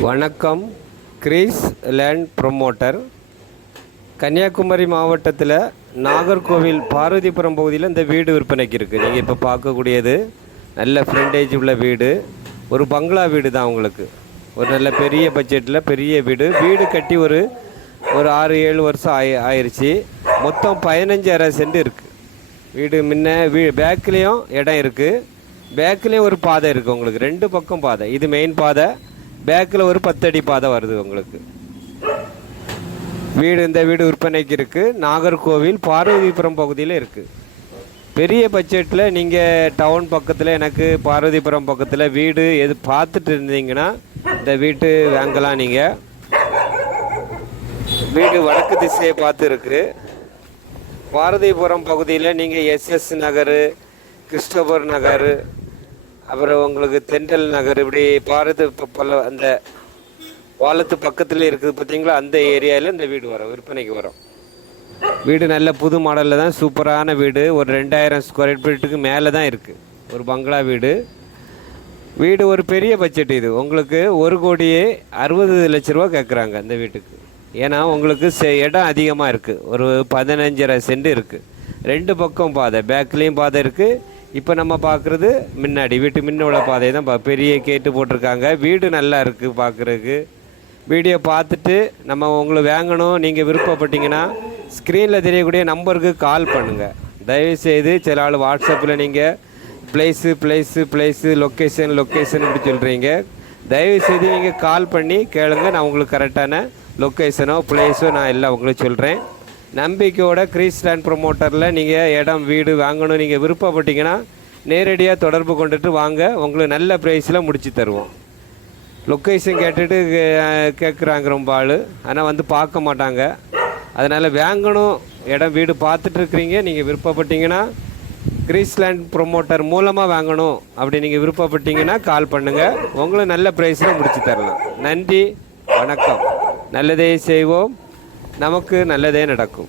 வணக்கம் Greece land promoter Kanyakumari மாவட்டத்தில் நாகர்கோவில் பார்வதிபுரம் பகுதியில் இந்த வீடு விற்பனைக்கு இருக்குது நீங்கள் இப்போ பார்க்கக்கூடியது நல்ல ஃப்ரெண்டேஜ் உள்ள வீடு. ஒரு பங்களா வீடு தான் உங்களுக்கு. ஒரு நல்ல பெரிய பட்ஜெட்டில் பெரிய வீடு. வீடு கட்டி ஒரு ஒரு ஆறு ஏழு வருஷம் ஆயி ஆயிடுச்சு மொத்தம் பதினஞ்சரை சென்ட் இருக்குது வீடு முன்ன வீ பேக்லேயும் இடம் இருக்குது பேக்லேயும் ஒரு பாதை இருக்குது உங்களுக்கு. ரெண்டு பக்கம் பாதை. இது மெயின் பாதை. பேக்கில் ஒரு பத்தடி பாதை வருது உங்களுக்கு. வீடு இந்த வீடு விற்பனைக்கு இருக்குது நாகர்கோவில் பார்வதிபுரம் பகுதியில் இருக்குது பெரிய பட்ஜெட்டில் நீங்கள் டவுன் பக்கத்தில் எனக்கு பார்வதிபுரம் பக்கத்தில் வீடு எது பார்த்துட்டு இருந்தீங்கன்னா இந்த வீட்டு வாங்கலாம் நீங்கள் வீடு வடக்கு திசையை பார்த்து இருக்குது பாரதிபுரம் பகுதியில் நீங்கள் எஸ்எஸ் நகர் கிறிஸ்டோபர் நகர் அப்புறம் உங்களுக்கு தென்றல் நகர் இப்படி பாரத ப- பல அந்த பாலத்து பக்கத்தில் இருக்குது பார்த்தீங்களா அந்த ஏரியாவில் இந்த வீடு வரும் விற்பனைக்கு வரும். வீடு நல்ல புது மாடலில் தான் சூப்பரான வீடு. ஒரு ரெண்டாயிரம் ஸ்கொயர் ஃபீட்டுக்கு மேலே தான் இருக்குது ஒரு பங்களா வீடு. வீடு ஒரு பெரிய பட்ஜெட் இது. உங்களுக்கு ஒரு கோடியே அறுபது லட்ச ரூபா கேட்குறாங்க இந்த வீட்டுக்கு. ஏன்னா உங்களுக்கு செ- இடம் அதிகமாக இருக்குது ஒரு பதினஞ்சரை சென்ட் இருக்குது ரெண்டு பக்கம் பாதை. பேக்லேயும் பாதை இருக்குது இப்போ நம்ம பார்க்குறது முன்னாடி. வீட்டு முன்ன உள்ள பாதை தான் பெரிய கேட்டு போட்டிருக்காங்க. வீடு நல்லா இருக்குது பார்க்குறதுக்கு வீடியோ பார்த்துட்டு நம்ம உங்களை வாங்கணும். நீங்கள் விருப்பப்பட்டீங்கன்னா ஸ்க்ரீனில் தெரியக்கூடிய நம்பருக்கு கால் பண்ணுங்கள் தயவுசெய்து சில ஆள் வாட்ஸ்அப்பில் நீங்கள் place place place location location இப்படி சொல்கிறீங்க தயவுசெய்து நீங்கள் கால் பண்ணி கேளுங்க. நான் உங்களுக்கு கரெக்டான லொக்கேஷனோ ப்ளேஸோ நான் எல்லாம் உங்களுக்கு சொல்கிறேன் நம்பிக்கையோட கிரீஸ்லாண்ட் ப்ரொமோட்டரில் நீங்கள் இடம் வீடு வாங்கணும். நீங்கள் விருப்பப்பட்டீங்கன்னா நேரடியாக தொடர்பு கொண்டுட்டு வாங்க. உங்களுக்கு நல்ல ப்ரைஸில் முடித்து தருவோம். லொக்கேஷன் கேட்டுட்டு கே- கேட்குறாங்க ரொம்ப ஆள். ஆனால் வந்து பார்க்க மாட்டாங்க. அதனால் வாங்கணும். இடம் வீடு பார்த்துட்டு இருக்கிறீங்க. நீங்கள் விருப்பப்பட்டீங்கன்னா கிரீஸ்லேண்ட் ப்ரொமோட்டர் மூலமாக வாங்கணும் அப்படி நீங்கள் விருப்பப்பட்டீங்கன்னா கால் பண்ணுங்கள் உங்களுக்கு நல்ல ப்ரைஸில் முடித்து தரலாம். நன்றி. வணக்கம். நல்லதே செய்வோம். നമുക്ക് നല്ലതേ നടക്കും.